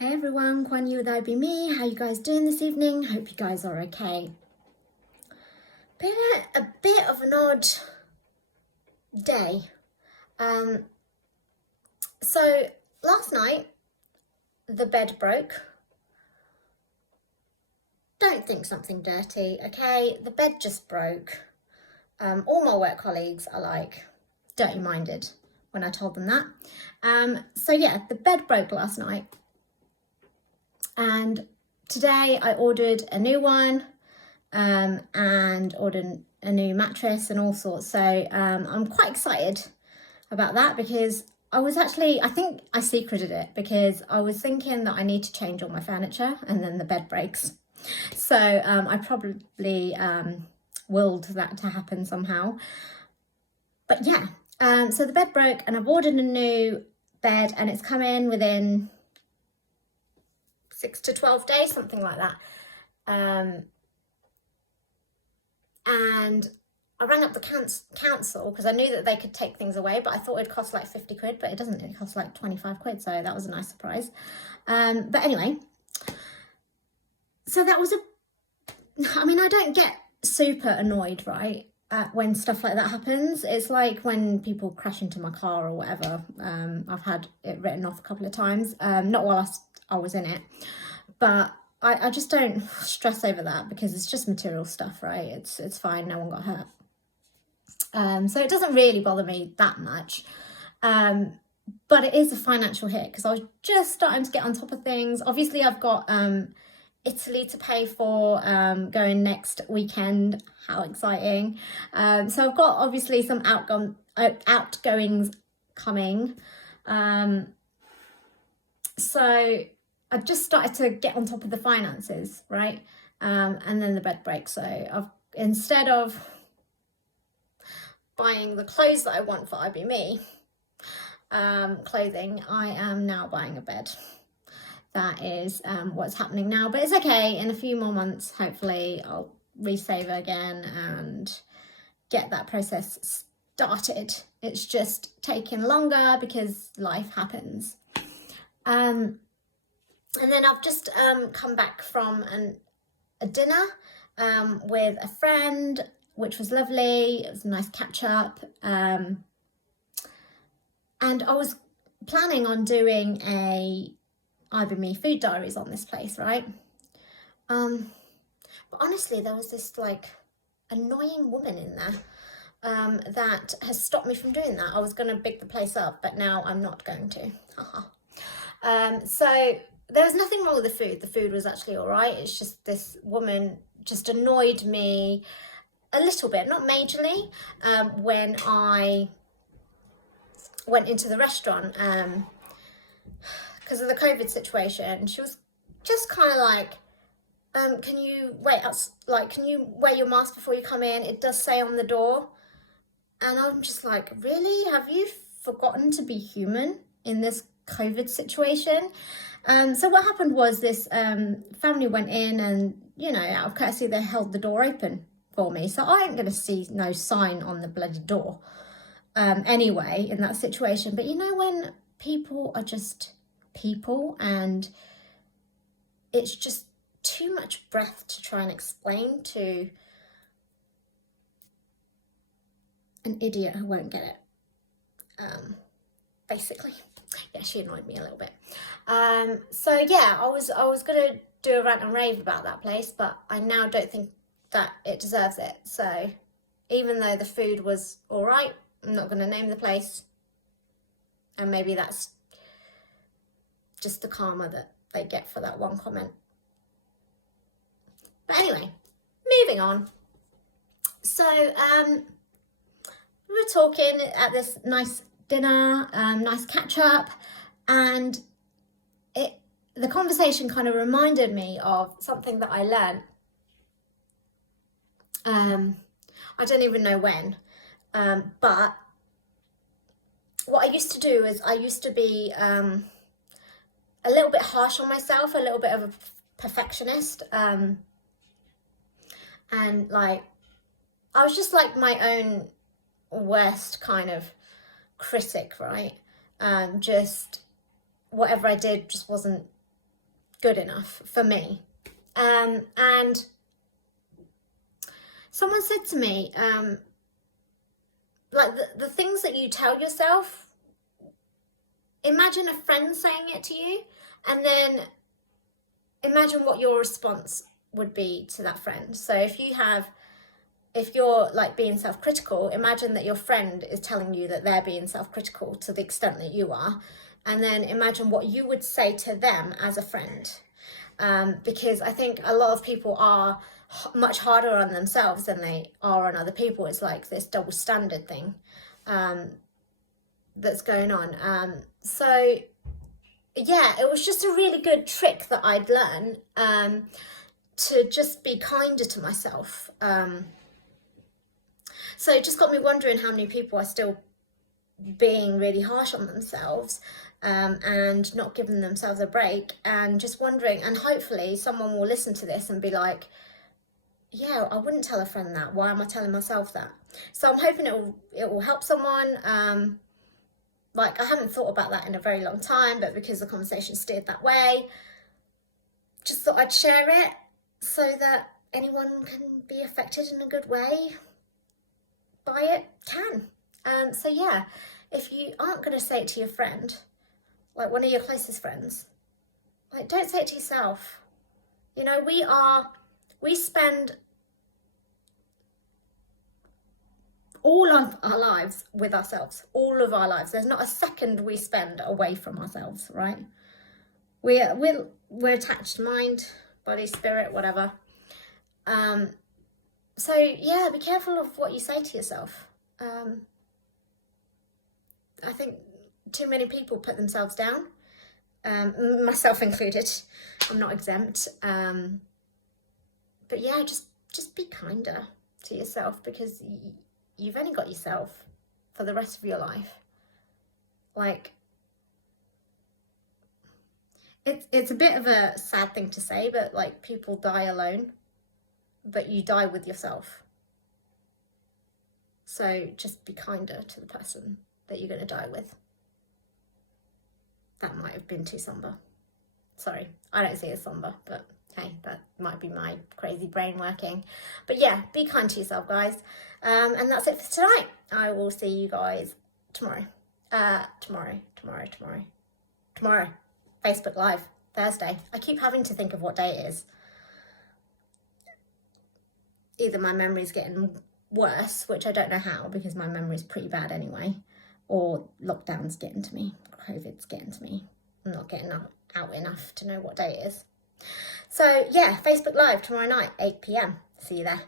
Hey everyone, Kwan-yee with me. How you guys doing this evening? Hope you guys are okay. Been a bit of an odd day. So last night the bed broke. Don't think something dirty, okay? The bed just broke. All my work colleagues are like dirty-minded when I told them that. So yeah, the bed broke last night. And today I ordered a new one and ordered a new mattress and all sorts. So I'm quite excited about that because I think I secreted it because I was thinking that I need to change all my furniture and then the bed breaks. So I probably willed that to happen somehow. But yeah, so the bed broke and I've ordered a new bed and it's come in within 6 to 12 days, something like that. And I rang up the council because I knew that they could take things away, but I thought it'd cost like 50 quid, but it doesn't. It costs like 25 quid, so that was a nice surprise. But anyway, so that was I don't get super annoyed, right, when stuff like that happens. It's like when people crash into my car or whatever. I've had it written off a couple of times, not while I was in it, but I just don't stress over that because it's just material stuff, right? It's fine, no one got hurt. So it doesn't really bother me that much. But it is a financial hit because I was just starting to get on top of things. Obviously, I've got Italy to pay for, going next weekend. How exciting. So I've got obviously some outgoings coming. So I just started to get on top of the finances, right? And then the bed breaks. So instead of buying the clothes that I want for IBME clothing, I am now buying a bed. That is what's happening now, but it's okay. In a few more months, hopefully I'll resave again and get that process started. It's just taking longer because life happens. And then I've just come back from a dinner with a friend, which was lovely. It was a nice catch up. And I was planning on doing a IBME food diaries on this place, right? But honestly, there was this like annoying woman in there that has stopped me from doing that. I was going to big the place up, but now I'm not going to. So there was nothing wrong with the food. The food was actually all right. It's just this woman just annoyed me a little bit, not majorly, when I went into the restaurant because of the COVID situation. She was just kind of like, can you wear your mask before you come in? It does say on the door. And I'm just like, really? Have you forgotten to be human in this COVID situation? So what happened was this family went in and, out of courtesy, they held the door open for me. So I ain't going to see no sign on the bloody door anyway in that situation. But when people are just people and it's just too much breath to try and explain to an idiot who won't get it, basically. Yeah, she annoyed me a little bit. So yeah, I was gonna do a rant and rave about that place, but I now don't think that it deserves it. So even though the food was all right, I'm not gonna name the place, and maybe that's just the karma that they get for that one comment. But anyway, moving on. So we were talking at this nice dinner, nice catch up, and the conversation kind of reminded me of something that I learned. I don't even know when, but what I used to do is I used to be a little bit harsh on myself, a little bit of a perfectionist, and like I was just like my own worst kind of critic, right? Just whatever I did just wasn't good enough for me. And someone said to me, like the things that you tell yourself, imagine a friend saying it to you, and then imagine what your response would be to that friend. So if you're like being self-critical, imagine that your friend is telling you that they're being self-critical to the extent that you are, and then imagine what you would say to them as a friend. Because I think a lot of people are much harder on themselves than they are on other people. It's like this double standard thing that's going on. So yeah, it was just a really good trick that I'd learned, to just be kinder to myself. So it just got me wondering how many people are still being really harsh on themselves, and not giving themselves a break, and just wondering, and hopefully someone will listen to this and be like, yeah, I wouldn't tell a friend that. Why am I telling myself that? So I'm hoping it will help someone. Like, I haven't thought about that in a very long time, but because the conversation steered that way, just thought I'd share it so that anyone can be affected in a good way by it can. So yeah, if you aren't going to say it to your friend, like one of your closest friends, like, don't say it to yourself. You know, we spend all of our lives with ourselves, all of our lives. There's not a second we spend away from ourselves, right? We're attached to mind, body, spirit, whatever. So yeah, be careful of what you say to yourself. I think too many people put themselves down, myself included. I'm not exempt. But yeah, just be kinder to yourself, because you've only got yourself for the rest of your life. Like, it's a bit of a sad thing to say, but like, people die alone, but you die with yourself. So just be kinder to the person that you're going to die with. That might have been too somber. Sorry, I don't see it as somber, but hey, that might be my crazy brain working. But yeah, be kind to yourself, guys. And that's it for tonight. I will see you guys tomorrow. Tomorrow. Facebook Live, Thursday. I keep having to think of what day it is. Either my memory's getting worse, which I don't know how, because my memory's pretty bad anyway, or lockdown's getting to me, COVID's getting to me. I'm not getting out enough to know what day it is. So yeah, Facebook Live tomorrow night, 8 p.m. See you there.